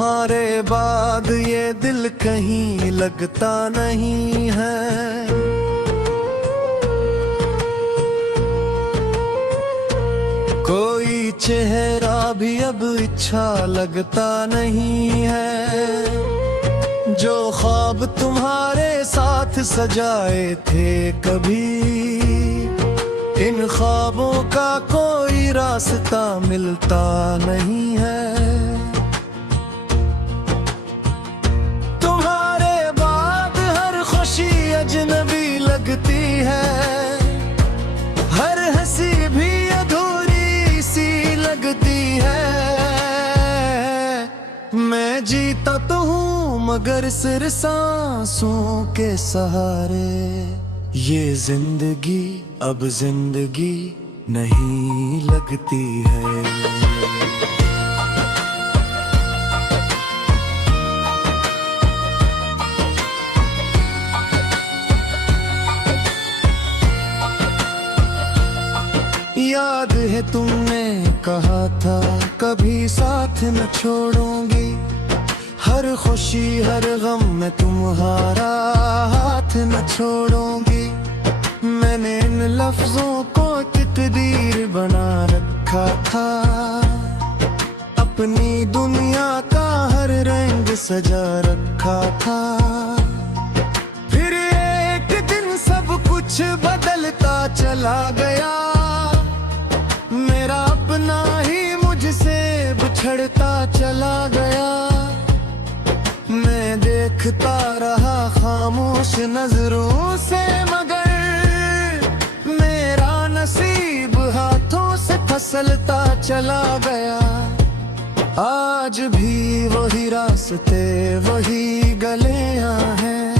तुम्हारे बाद ये दिल कहीं लगता नहीं है। कोई चेहरा भी अब अच्छा लगता नहीं है। जो ख्वाब तुम्हारे साथ सजाए थे कभी, इन ख्वाबों का कोई रास्ता मिलता नहीं है। तुम्हारे बाद हर खुशी अजनबी लगती है, हर हंसी भी अधूरी सी लगती है। मैं जीता तो हूँ मगर सिर्फ सांसों के सहारे। ये जिंदगी अब जिंदगी नहीं लगती है। याद है तुमने कहा था कभी साथ न छोड़ूंगी, हर खुशी हर गम में तुम्हारा हाथ न छोड़ूंगी। मैंने इन लफ्जों को तकदीर बना रखा था, अपनी दुनिया का हर रंग सजा रखा था। फिर एक दिन सब कुछ बदलता चला गया, मेरा अपना ही मुझसे बिछड़ता चला गया। मैं देखता रहा खामोश नजरों से, मगर मेरा नसीब हाथों से फिसलता चला गया। आज भी वही रास्ते वही गलियां हैं,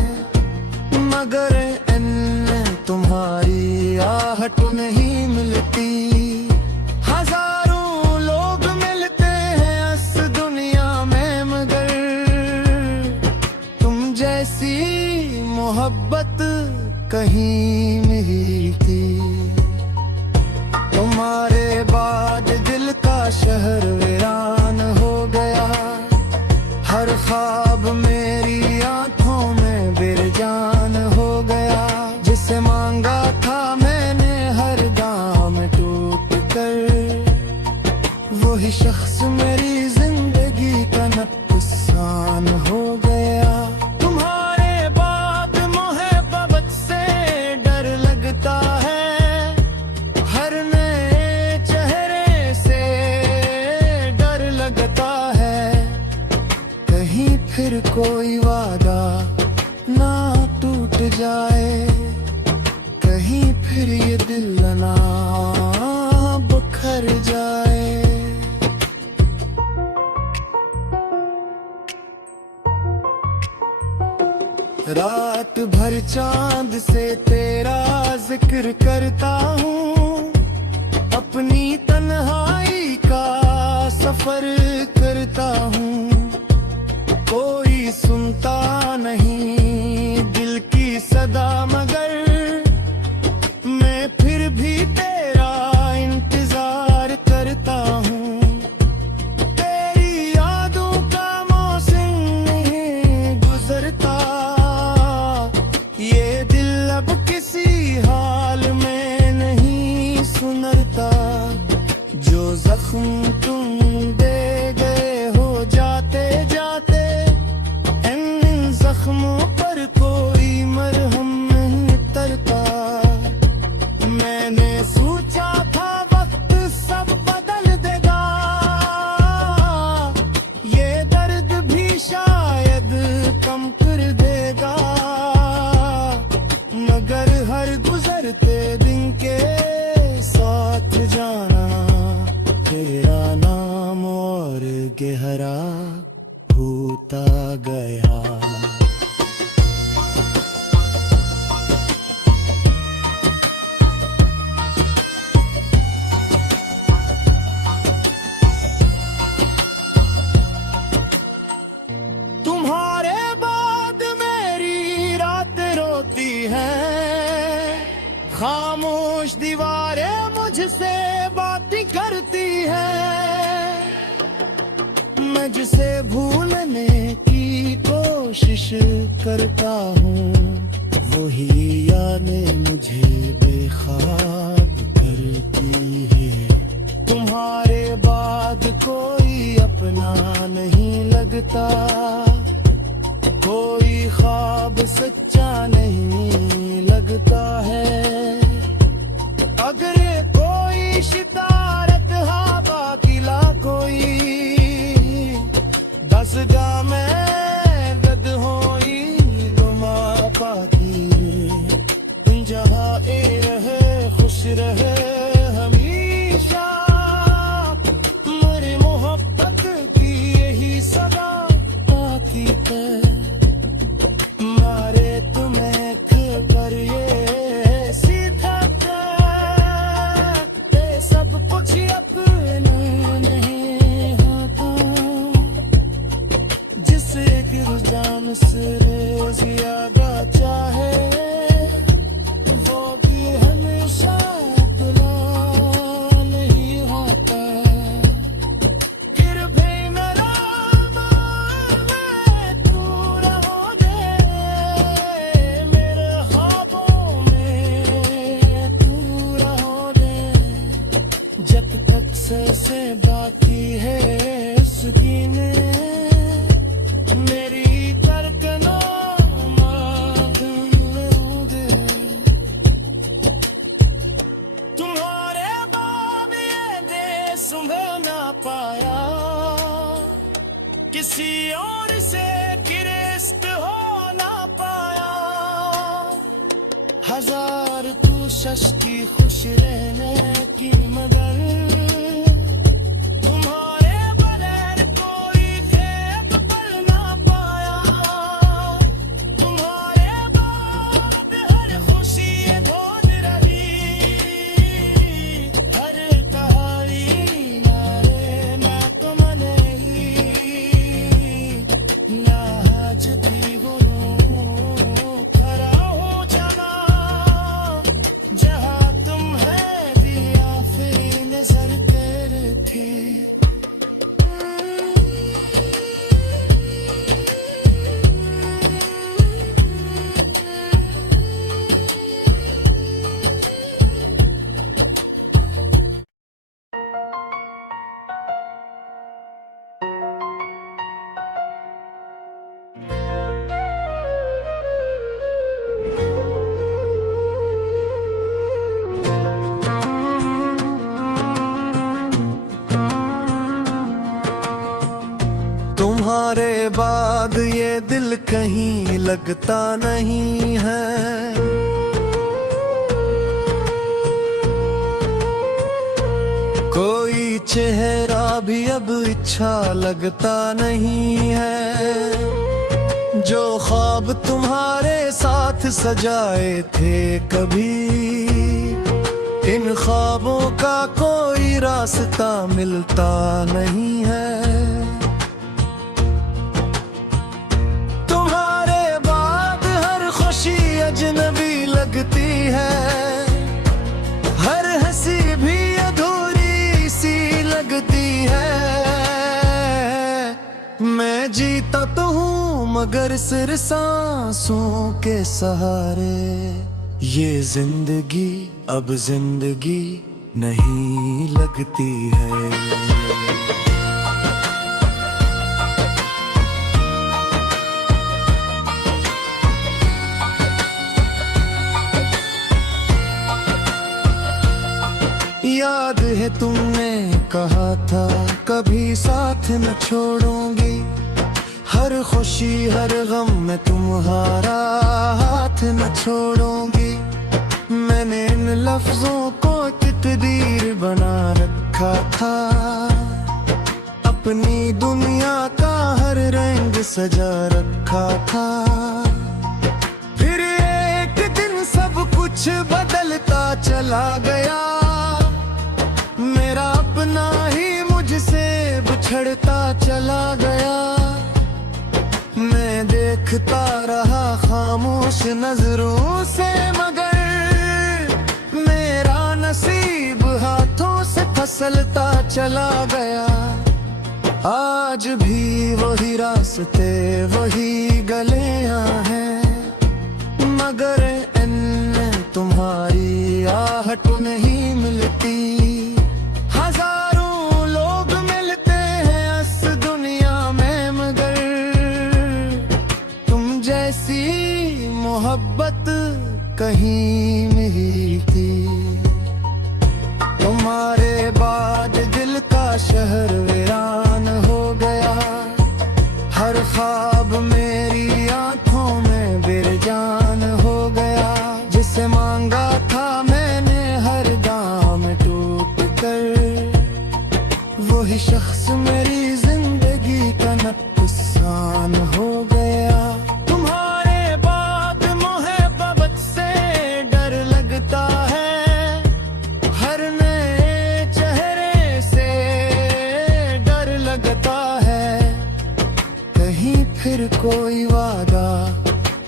मगर इनमें तुम्हारी आहट नहीं मिलती। हजारों लोग मिलते हैं इस दुनिया में, मगर तुम जैसी मोहब्बत कहीं मिलती। तुम्हारे बाद दिल का शहर वीरान हो गया, हर ख्वाब मेरी आंखों में बेजान हो गया। जिसे मांगा था मैंने हर गाँव में टूट कर, वही शख्स मेरी जिंदगी का नुकसान हो गया। तुम्हारे बाद मोहब्बत से डर लगता है, हर नए चेहरे से डर लगता है। कहीं फिर कोई वादा ना टूट जाए, कहीं फिर ये दिल ना बिखर जाए। रात भर चांद से तेरा जिक्र करता हूँ, अपनी तन्हाई का सफर करता हूँ। कोई सुनता नहीं दिल की सदा, मगर मैं फिर भी तेरा इंतजार करता हूँ। तेरी यादों का मौसम नहीं गुजरता, ये दिल अब किसी हाल में नहीं सुनरता। जो जख्म तुम दे गए हो जाते जाते, इन जख्मों पर कोई मरहम नहीं उतरता। मैंने सोचा था वक्त सब बदल देगा, ये दर्द भी शायद कम कर देगा। मगर हर गुजरते दिन के साथ जाना, तेरा नाम और गहरा होता गया। तुम्हारे बाद मेरी रात रोती है, खामोश दीवारें मुझसे बातें करती है। मैं मैं जिसे भूलने की कोशिश करता हूँ, वही यादें मुझे बेख्याल करती है। तुम्हारे बाद कोई अपना नहीं लगता, कोई ख्वाब सच्चा नहीं लगता है। अगर कोई शितारत हवा किला कोई दस जा मैं रद होई लुमा पाती। तुम जहाँ ए रहे खुश रहे हमेशा, मेरी मोहब्बत की यही सदा पाती है। मारे तुम्हें खबर ये सीखा के सब कुछ अपना नहीं होता, जिसे कि रुझान से ज्यादा चाहे वो भी हमेशा अपना नहीं होता। फिर भी मेरा मैं तू रहोगे, मेरे ख्वाबों में तू रहोगे। जब तक से बाकी है उस गीने, मेरी धड़कनों मांगोगे। तुम्हारे बाद ये देश सुबह ना पाया, किसी और से गिरफ्त हो ना पाया। हजार कोशिश की खुश रहने की मगर, तुम्हारे बगैर कोई खेप पल ना पाया। तुम्हारे बाद हर खुशी ढूंढ रही, हर कहानी नारे ना तुम नहीं। ना आज भी गुनों खड़ा हो जाना, जहाँ तुम है दिया फिर नजर करती। तुम्हारे बाद ये दिल कहीं लगता नहीं है। कोई चेहरा भी अब अच्छा लगता नहीं है। जो ख्वाब तुम्हारे साथ सजाए थे कभी, इन ख्वाबों का कोई रास्ता मिलता नहीं है। अजनबी लगती है, हर हंसी भी अधूरी सी लगती है। मैं जीता तो हूँ मगर सिर्फ सांसों के सहारे। ये जिंदगी अब जिंदगी नहीं लगती है। याद है तुमने कहा था कभी साथ न छोड़ूंगी, हर खुशी हर गम में तुम्हारा हाथ न छोड़ूंगी। मैंने इन लफ्जों को तकदीर बना रखा था, अपनी दुनिया का हर रंग सजा रखा था। फिर एक दिन सब कुछ बदलता चला गया, मेरा अपना ही मुझसे बिछड़ता चला गया। मैं देखता रहा खामोश नजरों से मगर मेरा नसीब हाथों से फिसलता चला गया। आज भी वही रास्ते वही गलियां हैं, मगर इनमें तुम्हारी आहट नहीं मिलती। हजारों लोग मिलते हैं इस दुनिया में, मगर तुम जैसी मोहब्बत कहीं मिलती। तुम्हारे बाद दिल का शहर वीरान हो गया, हर ख्वाब मेरी आंखों में बेजान हो गया। जिसे मांगा था मैंने हर दाम टूट कर, वही शख्स मेरी जिंदगी का नुकसान हो गया। तुम्हारे बाद मोहब्बत से डर लगता है, हर नए चेहरे से डर लगता है। कहीं फिर कोई वादा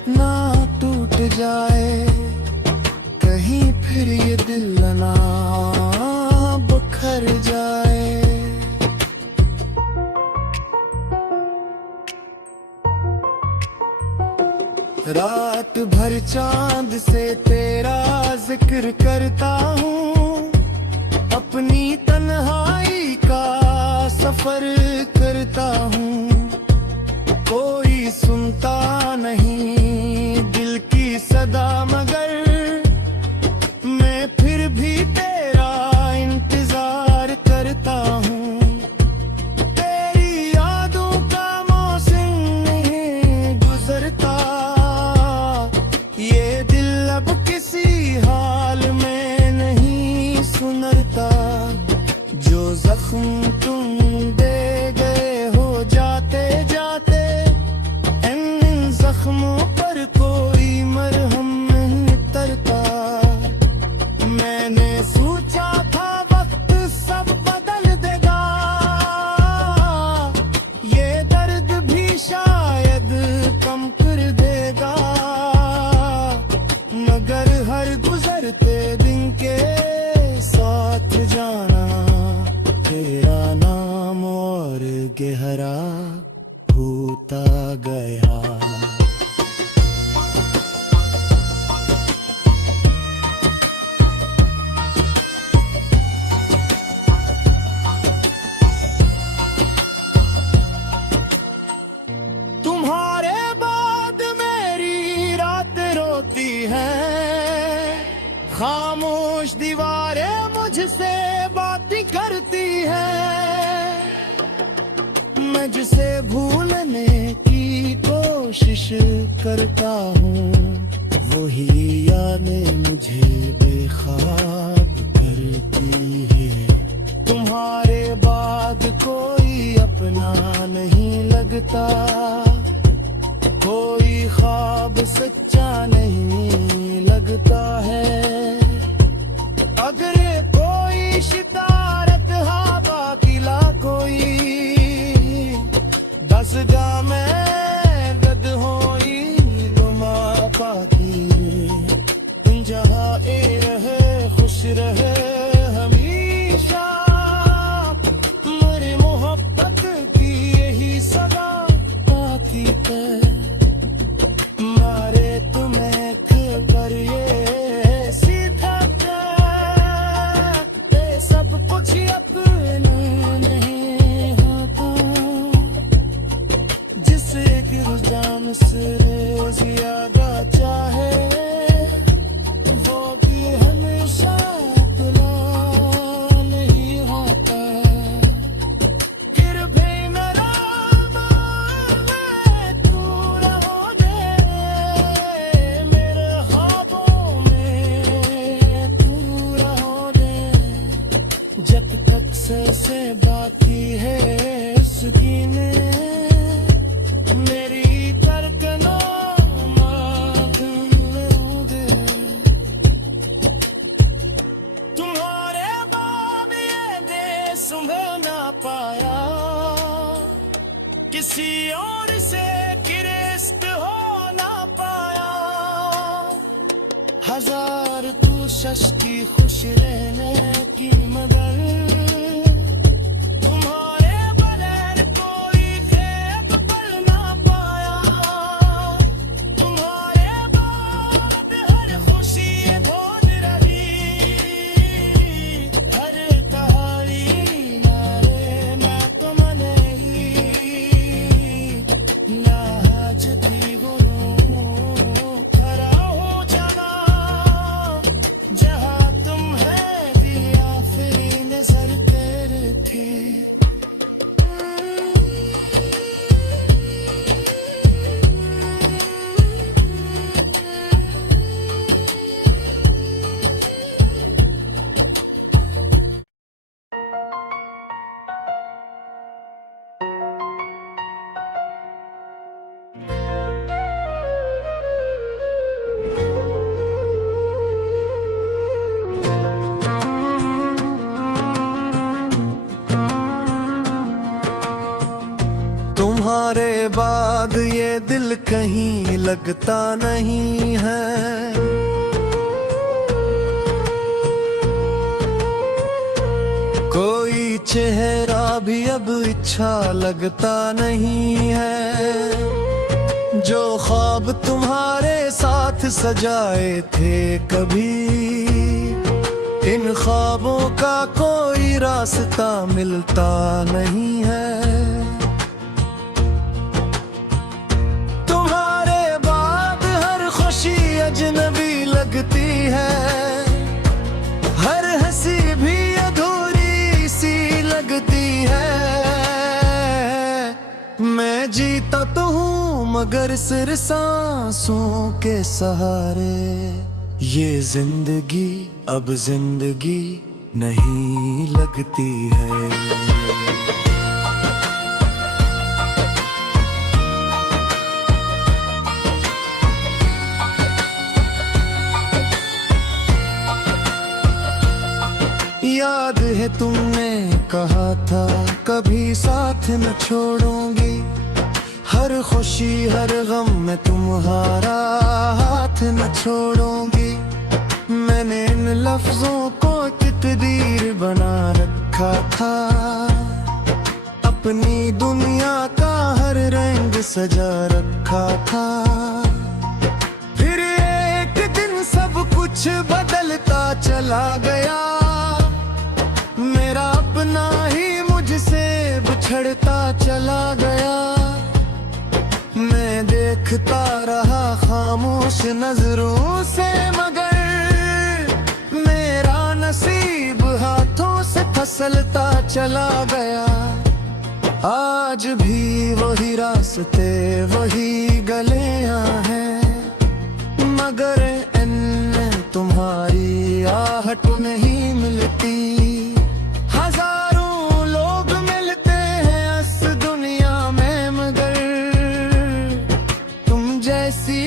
ना टूट जाए, कहीं फिर ये दिल ना बिखर जाए। रात भर चांद से तेरा जिक्र करता हूँ, अपनी तन्हाई का सफर करता हूँ। कोई सुनता नहीं दिल की सदा, मगर मैं फिर भी तेरा इंतजार करता हूँ। तेरी यादों का मौसम नहीं गुजरता, ये दिल अब किसी हाल में नहीं सुनता। जो जख्म तुम दे गए हो जाते जाते, इन जख्मों पर कोई मरहम नहीं उतरता। मैंने सोचा था वक्त सब बदल देगा, ये दर्द भी शायद कम कर देगा। मगर हर गुजरते दिन के साथ जाना, तेरा नाम और गहरा होता गया। तुम्हारे बाद मेरी रात रोती है, खामोश दीवारें मुझसे बातें करती है। मैं जिसे भूलने की कोशिश करता हूँ, वही यादें मुझे बेख्याल करती है। तुम्हारे बाद कोई अपना नहीं लगता, कोई ख्वाब सच्चा नहीं लगता है। अगर कोई शितारत हवा किला कोई, दस जामे रद होई लुमा पाती। तुम जहाँ ए रहे खुश रहे हमेशा, मेरी मोहब्बत की यही सदा पाती है। मारे तुम्हें खबर ये सीधा ते सब कुछ अपना नहीं होता। जिसे कि रुझान से ज्यादा चाहे, वो भी हमेशा अपना नहीं होता। फिर भी मेरा मैं तू रहोगे, मेरे ख्वाबों में तू रहोगे। जब तक से बाकी है उसकी ने मेरी धड़कनों मांगोगे। तुम्हारे बाद ये देश सुबह ना पाया, किसी और से गिरफ्त हो ना पाया। हजार कोशिश की खुश रहने की, मगर तुम्हारे बगैर तुम्हारे बाद ये दिल कहीं लगता नहीं है। कोई चेहरा भी अब अच्छा लगता नहीं है। जो ख्वाब तुम्हारे साथ सजाए थे कभी, इन ख्वाबों का कोई रास्ता मिलता नहीं है। तुम्हारे बाद हर खुशी अजनबी लगती है, हर हंसी भी अधूरी सी लगती है। मैं जीता तो हूँ मगर सिर्फ सांसों के सहारे। ये जिंदगी अब जिंदगी नहीं लगती है। याद है तुमने कहा था कभी साथ न छोड़ूंगी, हर खुशी हर गम में तुम्हारा हाथ न छोड़ूंगी। मैंने इन लफ्जों को तकदीर बना रखा था, अपनी दुनिया का हर रंग सजा रखा था। फिर एक दिन सब कुछ बदलता चला गया, मेरा अपना ही मुझसे बिछड़ता चला गया। मैं देखता रहा खामोश नजरों से, मगर मेरा नसीब हाथों से फिसलता चला गया। आज भी वही रास्ते वही गलियां हैं, मगर इनमें तुम्हारी आहट नहीं मिलती। हजारों लोग मिलते हैं इस दुनिया में, मगर तुम जैसी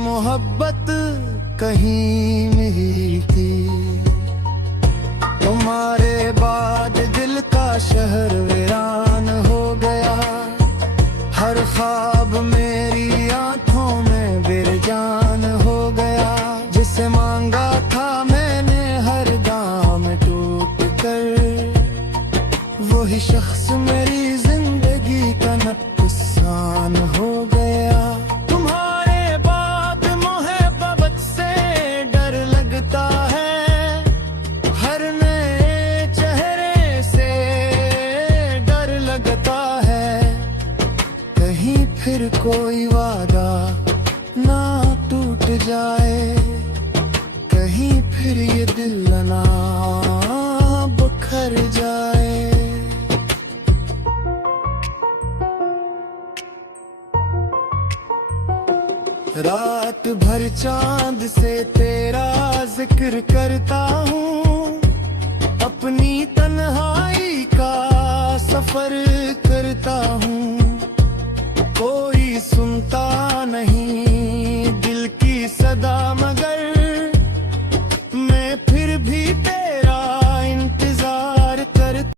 मोहब्बत कहीं नहीं थी। तुम्हारे बाद दिल का शहर वीरान हो गया, हर ख्वाब मेरी आंखों में बेजान हो गया। जिसे मांगा था मैंने हर गाँव में टूट कर, वही शख्स मेरी जिंदगी का नुकसान हो गया। तुम्हारे बाद मोहब्बत से डर लगता है, हर नए चेहरे से डर लगता है। कहीं फिर कोई वादा ना टूट जाए, कहीं फिर ये दिल ना बिखर जाए। रात भर चांद से तेरा जिक्र करता हूँ, अपनी तन्हाई का सफर करता हूँ।